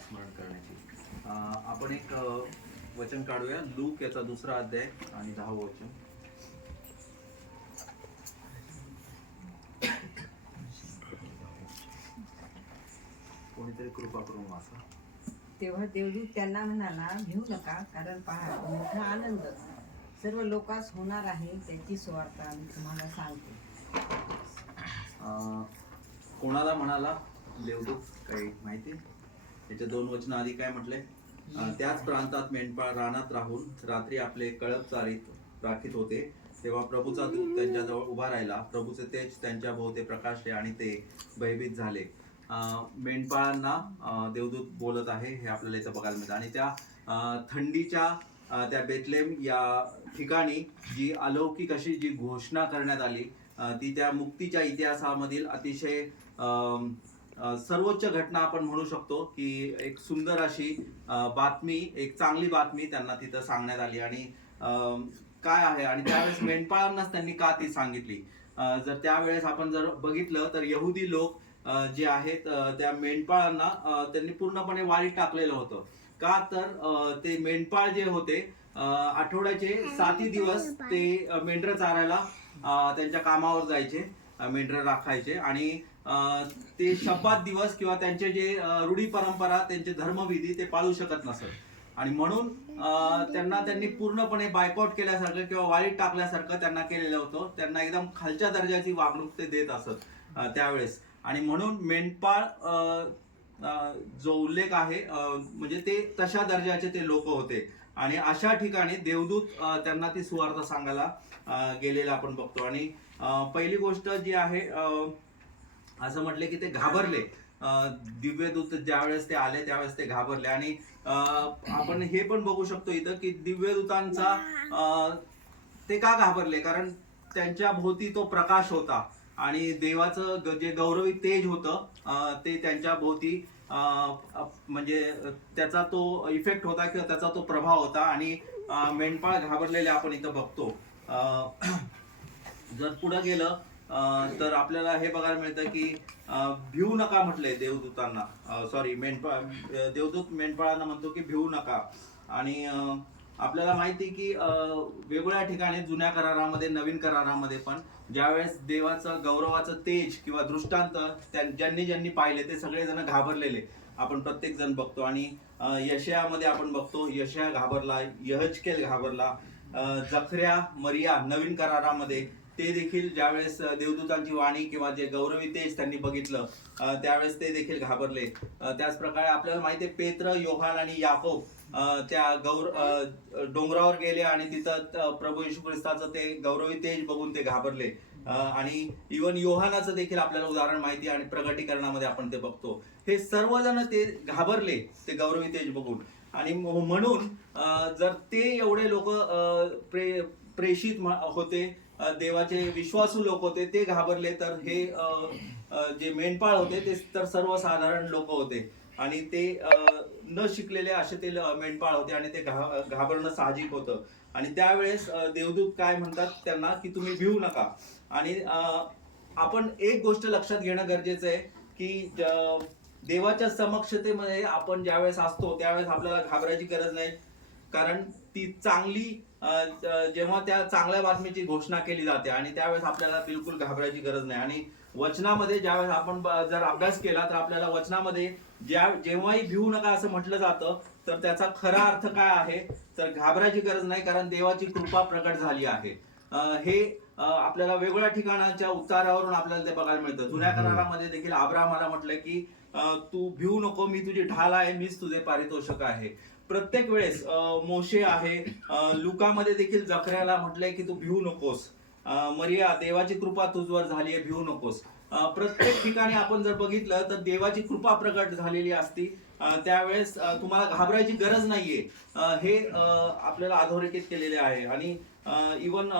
स्मरण करण्याची. आपण एक वचन काढूया. लूक याचा 2रा अध्याय आणि 10वं वचन. कोणीतरी कृपा करून वाचा. तेव्हा देवदूत त्यांना म्हणाला, भिऊ नका, कारण पहा, मोठा आनंद सर्व लोकांस होणार आहे, त्याची सुवार्ता मी तुम्हाला सांगते. कोणाला म्हणाला देवदूत, काही माहिती? याच्या 2 वचन आधी काय म्हटले? त्याच प्रांतात मेंढपाळ रानात राहून रात्री आपले कळप राखीत होते, तेव्हा प्रभूचा दूत त्यांच्याजवळ उभा राहिला. प्रभूचे तेज त्यांच्या भोवती प्रकाशले आणि ते भयभीत झाले. मेंढपाळांना देवदूत बोलत आहे हे आपल्याला इथं बघायला मिळतं. आणि त्या थंडीच्या त्या बेथलेम या ठिकाणी जी अलौकिक अशी जी घोषणा करण्यात आली, ती त्या मुक्तीच्या इतिहासामधील अतिशय सर्वोच्च घटना आपण म्हणू शकतो की एक सुंदर अशी बातमी, एक चांगली बातमी त्यांना तिथं सांगण्यात आली. आणि काय आहे, आणि त्यावेळेस मेंढपाळांनाच त्यांनी का ती सांगितली? जर त्यावेळेस आपण जर बघितलं तर यहुदी लोक जे आहेत त्या मेंढपाळांना त्यांनी पूर्णपणे वाळीत टाकलेलं होतं. का तर ते मेंढपाळ जे होते आठवड्याचे 7 दिवस ते मेंढरं चारायला त्यांच्या कामावर जायचे, मेंढरं राखायचे. आणि ते शब्बात दिवस किंवा त्यांचे जे रूढी परंपरा, त्यांचे धर्मविधी ते पाळू शकत नसत. आणि म्हणून त्यांनी पूर्णपणे बायकॉट केल्यासारखं किंवा वाळीत टाकल्यासारखं त्यांना केलेलं होतं. त्यांना एकदम खालच्या दर्जाची वागणूक ते देत असत त्यावेळेस. आणि म्हणून मेंढपाळ जो उल्लेख आहे म्हणजे ते तशा दर्जाचे ते लोक होते. आणि अशा ठिकाणी देवदूत त्यांना ती सुवार्ता सांगायला गेलेला आपण बघतो. आणि पहिली गोष्ट जी आहे, असं म्हटले की ते घाबरले. दिव्यदूत ज्यावेळेस ते आले त्यावेळेस ते घाबरले. आणि आपण हे पण बघू शकतो इथं की दिव्यदूतांचा ते का घाबरले, कारण त्यांच्या भोवती तो प्रकाश होता आणि देवाचं जे गौरवी तेज होतं ते त्यांच्या भोवती म्हणजे त्याचा तो इफेक्ट होता किंवा त्याचा तो प्रभाव होता. आणि मेंढपाळ घाबरलेले आपण इथं बघतो. जर पुढे गेलं तर आपल्याला हे बघायला मिळतं की भिवू नका म्हटलंय देवदूतांना. देवदूत मेंढपाळांना म्हणतो की भिवू नका. आणि आपल्याला माहिती की वेगवेगळ्या ठिकाणी जुन्या करारामध्ये, नवीन करारामध्ये पण ज्यावेळेस देवाचं गौरवाचं तेज किंवा दृष्टांत ज्यांनी ज्यांनी पाहिले ते सगळेजण घाबरलेले आपण प्रत्येक जण बघतो. आणि यशयामध्ये आपण बघतो, यशया घाबरला, यहजकेल घाबरला, जखर्या, मरिया नवीन करारामध्ये ते देखील ज्यावेळेस देवदूतांची वाणी किंवा जे गौरवी तेज त्यांनी बघितलं त्यावेळेस ते देखील घाबरले. त्याच प्रकारे आपल्याला माहिती आहे पेत्र, योहान आणि याकोब त्या डोंगरावर गेले आणि तिथं प्रभू येशू ख्रिस्ताचं ते गौरवी तेज बघून ते घाबरले. आणि इवन योहानाचं देखील आपल्याला उदाहरण माहिती आणि प्रगटीकरणामध्ये आपण ते बघतो. हे सर्वजण ते घाबरले ते गौरवी तेज बघून. आणि म्हणून जर ते एवढे लोक प्रेषित होते, देवाचे विश्वासू लोक होते, ते घाबरले, तर हे जे मेंढपाळ होते ते तर सर्वसाधारण लोक होते आणि ते न शिकलेले असे ते मेंढपाळ होते आणि ते घाबरणं साहजिक होतं. आणि त्यावेळेस देवदूत काय म्हणतात त्यांना की तुम्ही भिवू नका. आणि आपण एक गोष्ट लक्षात घेणं गरजेचं आहे की देवाच्या समक्षतेमध्ये आपण ज्यावेळेस असतो त्यावेळेस आपल्याला घाबरायची गरज नाही, कारण ती चांगली जेव्हा त्या चांगल्या बातमीची घोषणा केली जाते आणि त्यावेळेस आपल्याला बिलकुल घाबरायची गरज नाही. आणि वचनामध्ये ज्यावेळेस आपण जर अभ्यास केला तर आपल्याला वचनामध्ये जेव्हाही भिवू नका असं म्हटलं जातं तर त्याचा खरा अर्थ काय आहे, तर घाबरायची गरज नाही, कारण देवाची कृपा प्रकट झाली आहे. हे आपल्याला वेगवेगळ्या ठिकाणाच्या उच्चारावरून आपल्याला ते बघायला मिळतं. जुन्या करारामध्ये देखील अब्राहमाला म्हटलंय की तू भिवू नको, मी तुझी ढाल आहे, मीच तुझे पारितोषक आहे. प्रत्येक वेळेस मोशे आहे, लुकामध्ये देखील जखऱ्याला म्हटलंय की तू भिवू नकोस, मरिया देवाची कृपा तुझवर झाली आहे, भिवू नकोस. प्रत्येक ठिकाणी आपण जर बघितलं तर देवाची कृपा प्रकट झालेली असती, त्यावेळेस तुम्हाला घाबरायची गरज नाहीये हे आपल्याला अधोरेखित केलेले आहे. आणि इवन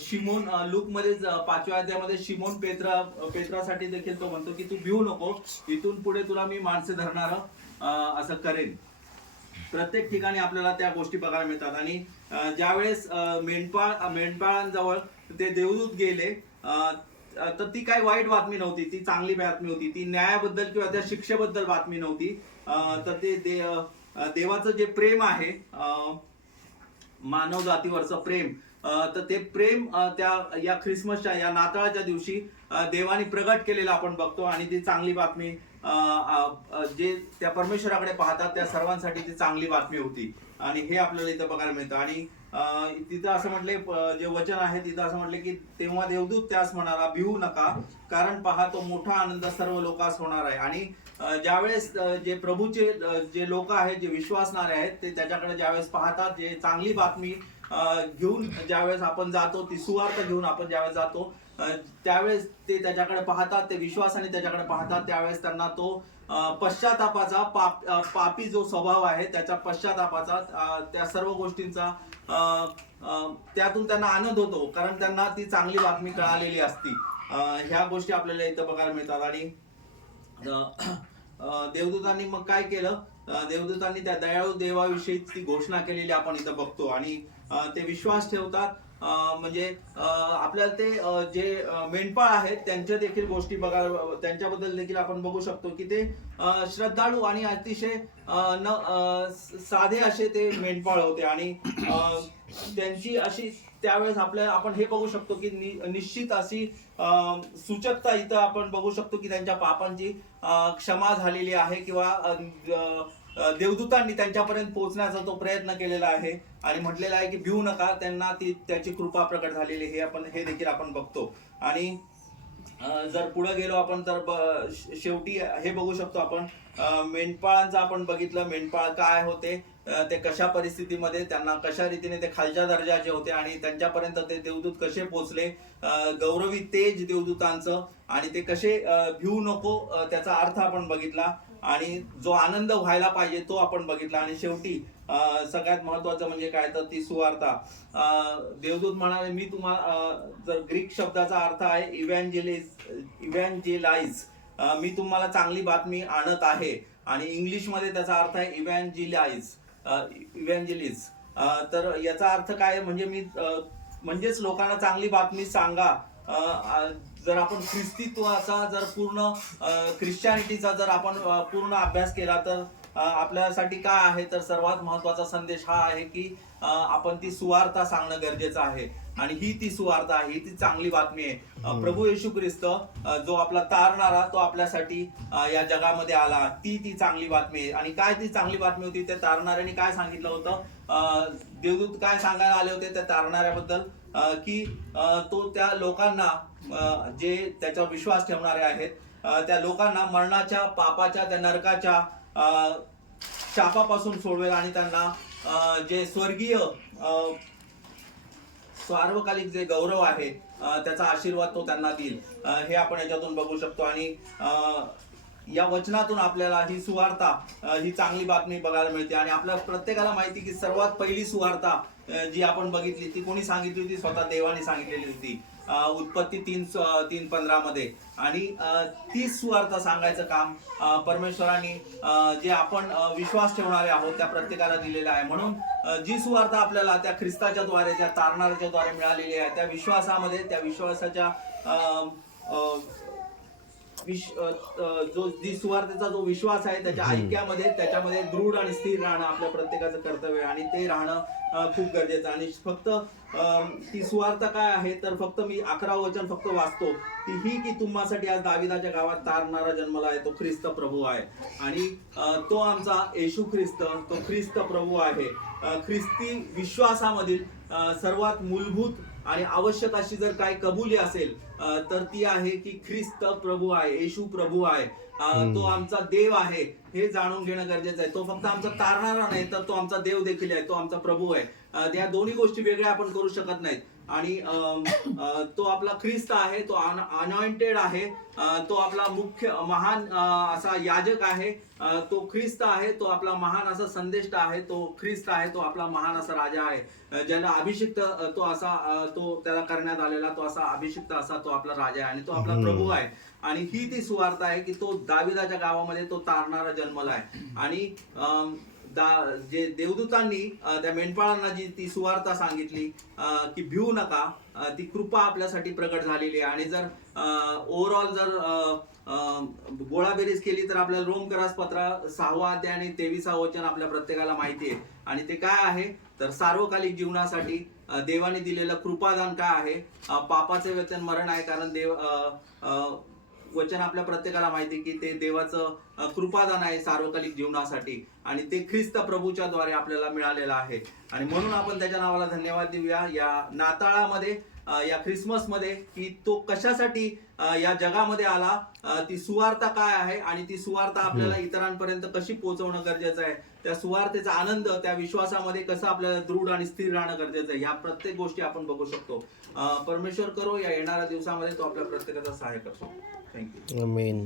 शिमोन लूकमध्ये 5व्या अध्यायामध्ये शिमोन पेत्रासाठी देखील तो म्हणतो की तू भिवू नको, इथून पुढे तुला मी माणसे धरणारं असं करेन. प्रत्येक ठिकाणी आपल्याला त्या गोष्टी बघायला मिळतात. आणि ज्यावेळेस मेंढपाळांजवळ ते देवदूत गेले तर ती काही वाईट बातमी नव्हती, ती चांगली बातमी होती. ती न्यायाबद्दल किंवा त्या शिक्षेबद्दल बातमी नव्हती. तर ते देवाचं जे प्रेम आहे, मानव जातीवरचं प्रेम, तर ते प्रेम त्या या ख्रिसमसच्या या नाताळच्या दिवशी देवाने प्रगट केलेलं आपण बघतो. आणि ती चांगली बातमी जे त्या परमेश्वराकडे पाहतात त्या सर्वांसाठी ती चांगली बातमी होती. आणि हे आपल्याला इथं बघायला मिळतं. आणि तिथं असं म्हटले, जे वचन आहे तिथं असं म्हटले की तेव्हा देवदूत त्यास म्हणाला, भिवू नका, कारण पहा तो मोठा आनंद सर्व लोकांस होणार आहे. आणि ज्यावेळेस जे प्रभूचे जे लोक आहेत, जे विश्वासणारे आहेत, ते त्याच्याकडे ज्यावेळेस पाहतात, जे चांगली बातमी घेऊन ज्यावेळेस आपण जातो, ती सुवार्थ घेऊन आपण ज्यावेळेस जातो, त्यावेळेस ते त्याच्याकडे पाहतात, ते विश्वासाने त्याच्याकडे पाहतात, त्यावेळेस त्यांना तो पश्चातापाचा पापी जो स्वभाव आहे त्याच्या पश्चातापाचा, त्या सर्व गोष्टींचा त्यातून त्यांना आनंद होतो, कारण त्यांना ती चांगली बातमी कळालेली असती. ह्या गोष्टी आपल्याला इथं बघायला मिळतात. आणि देवदूतांनी मग काय केलं, देवदूतांनी त्या दयाळू देवाविषयी ती घोषणा केलेली आपण इथं बघतो. आणि ते विश्वास ठेवतात. म्हणजे आपल्याला ते जे मेंढपाळ आहेत त्यांच्या देखील गोष्टी बघायला, त्यांच्याबद्दल देखील आपण बघू शकतो की ते श्रद्धाळू आणि अतिशय साधे असे ते मेंढपाळ होते. आणि त्यांची अशी त्यावेळेस आपण हे बघू शकतो की निश्चित अशी सूचकता इथं आपण बघू शकतो की त्यांच्या पापांची क्षमा झालेली आहे, किंवा देवदूतांनी त्यांच्यापर्यंत पोहोचण्याचा तो प्रयत्न केलेला आहे. आणि म्हटलेला आहे की भिवू नका, त्यांना त्याची कृपा प्रकट झालेली हे देखील आपण बघतो. आणि जर पुढे गेलो आपण तर शेवटी हे बघू शकतो आपण, मेंढपाळांचं आपण बघितलं, मेंढपाळ काय होते, ते कशा परिस्थितीमध्ये, त्यांना कशा रीतीने ते खालच्या दर्जाचे होते आणि त्यांच्यापर्यंत ते देवदूत कसे पोहोचले, गौरवी तेज देवदूतांचं, आणि ते कसे भिवू नको त्याचा अर्थ आपण बघितला. आणि जो आनंद व्हायला पाहिजे तो आपण बघितला. आणि शेवटी सगळ्यात महत्वाचं म्हणजे काय, तर ती सुवार्ता. देवदूत म्हणाले, मी तुम्हाला, जर ग्रीक शब्दाचा अर्थ आहे इव्हॅन्जेलाइज, मी तुम्हाला चांगली बातमी आणत आहे. आणि इंग्लिश मध्ये त्याचा अर्थ आहे इव्हॅन्जेलिज. तर याचा अर्थ काय, म्हणजे म्हणजेच लोकांना चांगली बातमी सांगा. जर आपण ख्रिस्तीत्वाचा जर पूर्ण ख्रिश्चॅनिटीचा जर आपण पूर्ण अभ्यास केला तर आपल्यासाठी काय आहे, तर सर्वात महत्वाचा संदेश हा आहे की आपण ती सुवार्ता सांगणं गरजेचं आहे. आणि ही ती सुवार्ता आहे, ही ती चांगली बातमी आहे. प्रभू येशू ख्रिस्त जो आपला तारणारा, तो आपल्यासाठी या जगामध्ये आला, ती चांगली बातमी आहे. आणि काय ती चांगली बातमी होती, त्या तारणाऱ्याने काय सांगितलं होतं, देवदूत काय सांगायला आले होते त्या तारणाऱ्याबद्दल, की तो त्या लोकांना, जे त्याच्यावर विश्वास ठेवणारे आहेत, त्या लोकांना मरणाच्या, पापाच्या, त्या नरकाच्या शापापासून सोडवेल. आणि त्यांना जे स्वर्गीय सार्वकालिक जे गौरव आहे त्याचा आशीर्वाद तो त्यांना देईल, हे आपण याच्यातून बघू शकतो. आणि या वचनातून आपल्याला ही सुवार्ता, ही चांगली बातमी बघायला मिळते. आणि आपल्या प्रत्येकाला माहिती की सर्वात पहिली सुवार्ता जी आपण बघितली ती कोणी सांगितली होती, स्वतः देवाने सांगितलेली होती, उत्पत्ती 3:15 मध्ये. आणि तीच सुवार्ता सांगायचं काम परमेश्वराने जे आपण विश्वास ठेवणारे आहोत त्या प्रत्येकाला दिलेलं आहे. म्हणून जी सुवार्ता आपल्याला त्या ख्रिस्ताच्या द्वारे, त्या तारणाऱ्याच्या द्वारे मिळालेली आहे, त्या विश्वासामध्ये, त्या विश्वासाच्या जी सुवार्तेचा जो विश्वास आहे त्याच्या ऐक्यामध्ये, त्याच्यामध्ये दृढ आणि स्थिर राहणं आपल्या प्रत्येकाचं कर्तव्य आहे. आणि ते राहणं खूप गरजेचं. आणि फक्त ती सुवार्ता काय आहे, तर फक्त मी 11 वचन फक्त वाचतो, ती ही की तुम्हासाठी आज दाविदाच्या गावात तारणारा जन्मला आहे, तो ख्रिस्त प्रभू आहे. आणि तो आमचा येशू ख्रिस्त, तो ख्रिस्त प्रभू आहे. ख्रिस्ती विश्वासामधील सर्वात मूलभूत आणि आवश्यक अशी जर काही कबुली असेल तर ती आहे की ख्रिस्त प्रभू आहे, येशू प्रभू आहे, तो आमचा देव आहे, हे जाणून घेणं गरजेचं आहे. तो फक्त आमचा तारणारा नाही, तर तो आमचा देव देखील आहे, तो आमचा प्रभू आहे. त्या दोन्ही गोष्टी वेगळ्या आपण करू शकत नाहीत. आणि तो आपला ख्रिस्त आहे, तो अनॉइंटेड आहे, तो आपला मुख्य महान असा याजक आहे, तो ख्रिस्त आहे, तो आपला महान असा संदेष्टा आहे, तो ख्रिस्त आहे, तो आपला महान असा राजा आहे, ज्याला अभिषिक्त तो असा तो त्याला करण्यात आलेला, तो असा अभिषिक्त असा तो आपला राजा आहे, आणि तो आपला प्रभू आहे. आणि ही ती सुवार्ता आहे की तो दाविदाच्या गावामध्ये तो तारणारा जन्मला आहे. आणि जे देवदूतांनी त्या मेंढपाळांना जी ती सुवार्ता सांगितली की भिवू नका, ती कृपा आपल्यासाठी प्रकट झालेली आहे. आणि जर ओव्हरऑल जर गोळाबेरीज केली तर आपल्याला रोमकरास पत्र 6 अध्याय आणि 23 वचन आपल्या प्रत्येकाला माहिती आहे. आणि ते काय आहे तर सार्वकालिक जीवनासाठी देवाने दिलेलं कृपादान काय आहे? पापाचे वेतन मरण आहे. कारण देव वचन आपल्या प्रत्येकाला माहिती की ते देवाचं कृपादान आहे सार्वकालिक जीवनासाठी, आणि ते ख्रिस्त प्रभूच्या द्वारे आपल्याला मिळालेलं आहे. आणि म्हणून आपण त्याच्या नावाला धन्यवाद देऊया या नाताळामध्ये, या ख्रिसमस मध्ये, की तो कशासाठी या जगामध्ये आला, ती सुवार्ता काय आहे आणि ती सुवार्ता आपल्याला इतरांपर्यंत कशी पोहोचवणं गरजेचं आहे, त्या सुवार्तेचा आनंद, त्या विश्वासामध्ये कसं आपल्याला दृढ आणि स्थिर राहणं गरजेचं आहे, ह्या प्रत्येक गोष्टी आपण बघू शकतो. परमेश्वर करो या येणाऱ्या दिवसामध्ये तो आपल्या प्रत्येकाचा सहाय्य करतो. थँक्यू. आमेन.